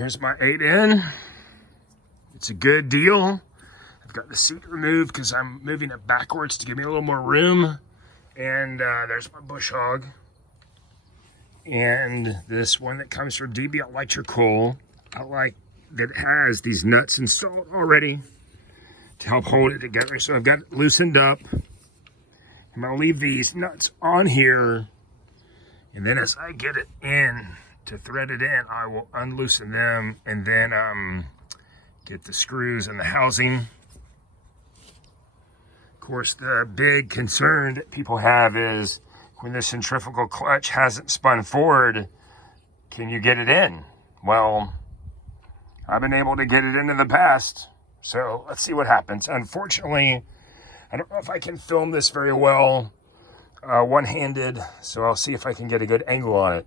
here's my 8N. It's a good deal. I've got the seat removed because I'm moving it backwards to give me a little more room. And there's my bush hog. And this one that comes from DB Electrical, I like that it has these nuts installed already to help hold it together. So I've got it loosened up. I'm gonna leave these nuts on here, and then as I get it in to thread it in, I will unloosen them and then get the screws and the housing. Of course, the big concern that people have is when the centrifugal clutch hasn't spun forward, can you get it in? Well, I've been able to get it in the past, so let's see what happens. Unfortunately, I don't know if I can film this very well one-handed, so I'll see if I can get a good angle on it.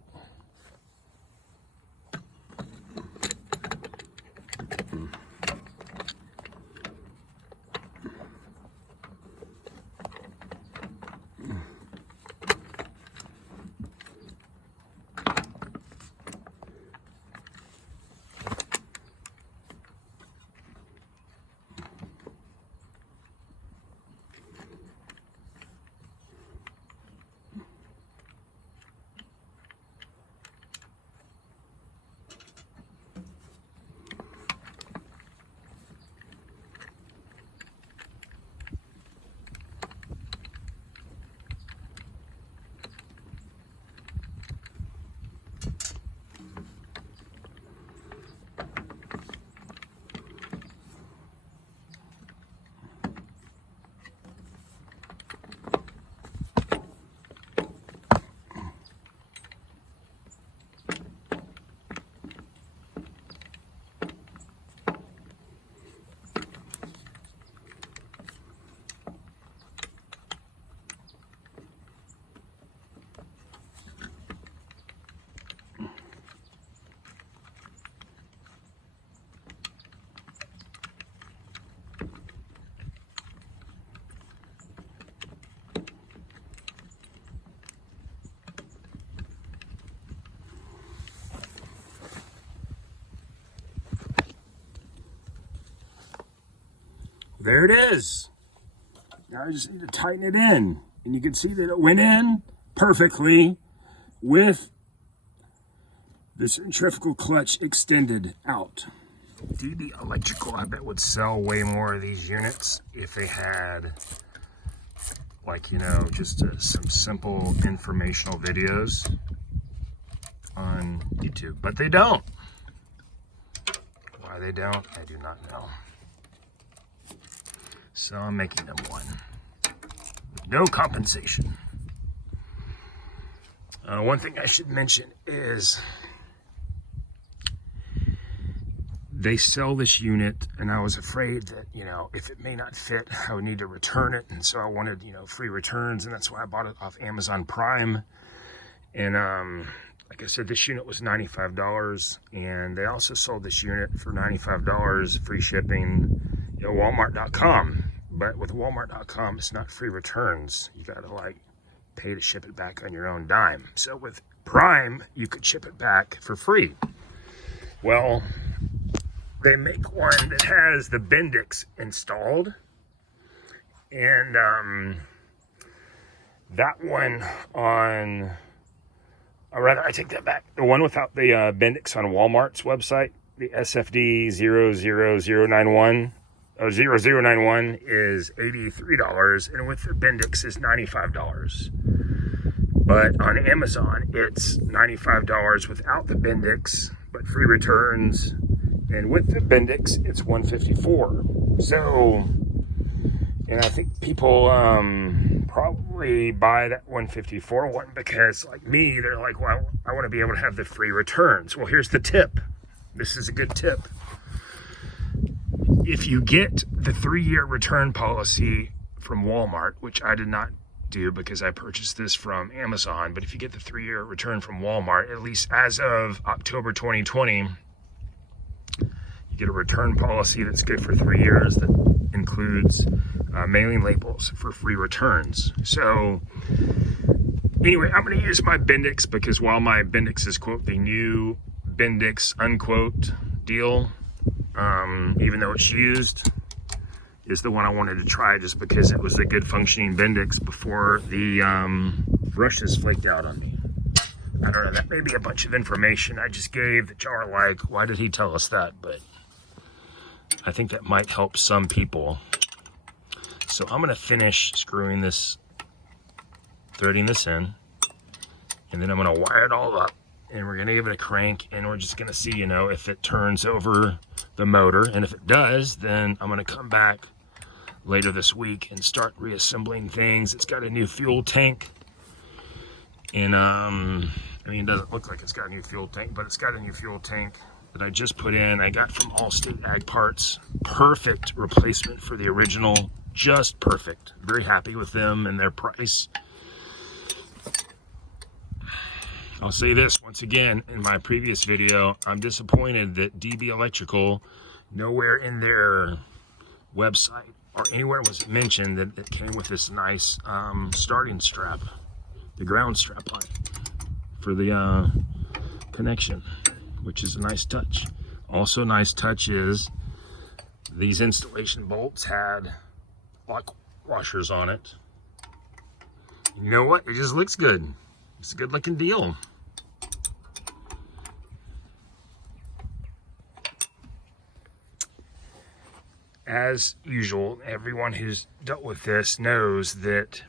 There it is. Now I just need to tighten it in. And you can see that it went in perfectly with the centrifugal clutch extended out. DB Electrical, I bet, would sell way more of these units if they had, like, you know, just some simple informational videos on YouTube. But they don't. Why they don't, I do not know. So I'm making them one with no compensation. One thing I should mention is they sell this unit, and I was afraid that, you know, if it may not fit, I would need to return it. And so I wanted, you know, free returns, and that's why I bought it off Amazon Prime. And like I said, this unit was $95, and they also sold this unit for $95, free shipping, you know, Walmart.com. But with Walmart.com, it's not free returns. You gotta, like, pay to ship it back on your own dime. So with Prime, you could ship it back for free. Well, they make one that has the Bendix installed, and that one on, or rather, I take that back. The one without the Bendix on Walmart's website, the SFD 00091. 0091 is $83, and with the Bendix is $95. But on Amazon, it's $95 without the Bendix, but free returns. And with the Bendix, it's $154. So, and I think people probably buy that $154 one because, like me, they're like, well, I want to be able to have the free returns. Well, here's the tip. This is a good tip. If you get the 3-year return policy from Walmart, which I did not do because I purchased this from Amazon, but if you get the 3-year return from Walmart, at least as of October 2020, you get a return policy that's good for 3 years that includes mailing labels for free returns. So anyway, I'm going to use my Bendix because while my Bendix is, quote, the new Bendix, unquote, deal, even though it's used, is the one I wanted to try just because it was a good functioning Bendix before the brushes flaked out on me. I don't know, that may be a bunch of information I just gave that y'all are like, why did he tell us that? But I think that might help some people. So I'm gonna finish screwing this, threading this in, and then I'm gonna wire it all up, and we're gonna give it a crank, and we're just gonna see, you know, if it turns over the motor. And if it does, then I'm gonna come back later this week and start reassembling things. It's got a new fuel tank, and I mean, it doesn't look like it's got a new fuel tank, but it's got a new fuel tank that I just put in. I got from Allstate Ag Parts. Perfect replacement for the original, just perfect. Very happy with them and their price. I'll say this once again in my previous video, I'm disappointed that DB Electrical, nowhere in their website or anywhere was it mentioned that it came with this nice starting strap, the ground strap on for the connection, which is a nice touch. Also nice touch is these installation bolts had lock washers on it. You know what? It just looks good. It's a good looking deal. As usual, everyone who's dealt with this knows that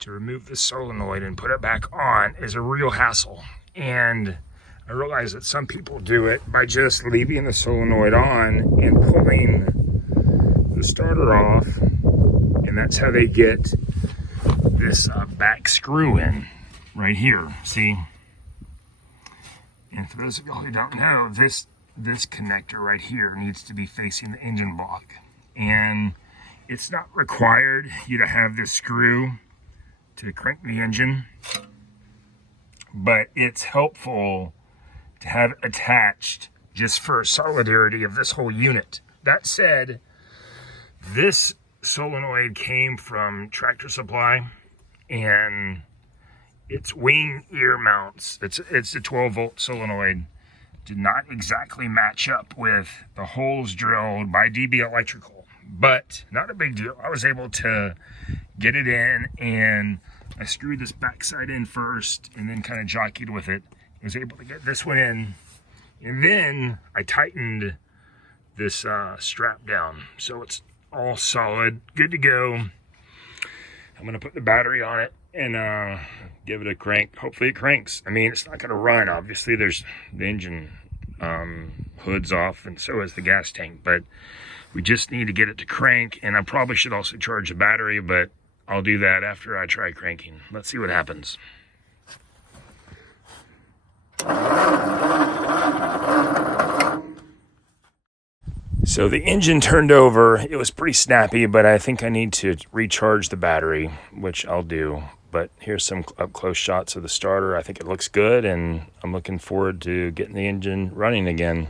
to remove the solenoid and put it back on is a real hassle. And I realize that some people do it by just leaving the solenoid on and pulling the starter off, and that's how they get this back screw in right here, see? And for those of y'all who don't know, this connector right here needs to be facing the engine block, and it's not required you to have this screw to crank the engine, but it's helpful to have it attached just for solidarity of this whole unit. That said, this solenoid came from Tractor Supply, and its wing ear mounts, it's a 12 volt solenoid, did not exactly match up with the holes drilled by DB Electrical, but not a big deal. I was able to get it in, and I screwed this backside in first and then kind of jockeyed with it. I was able to get this one in, and then I tightened this strap down. So it's all solid, good to go. I'm gonna put the battery on it and give it a crank. Hopefully it cranks. I mean, it's not gonna run, obviously. There's the engine hood's off, and so is the gas tank, but we just need to get it to crank. And I probably should also charge the battery, but I'll do that after I try cranking. Let's see what happens. So the engine turned over. It was pretty snappy, but I think I need to recharge the battery, which I'll do. But here's some up close shots of the starter. I think it looks good, and I'm looking forward to getting the engine running again.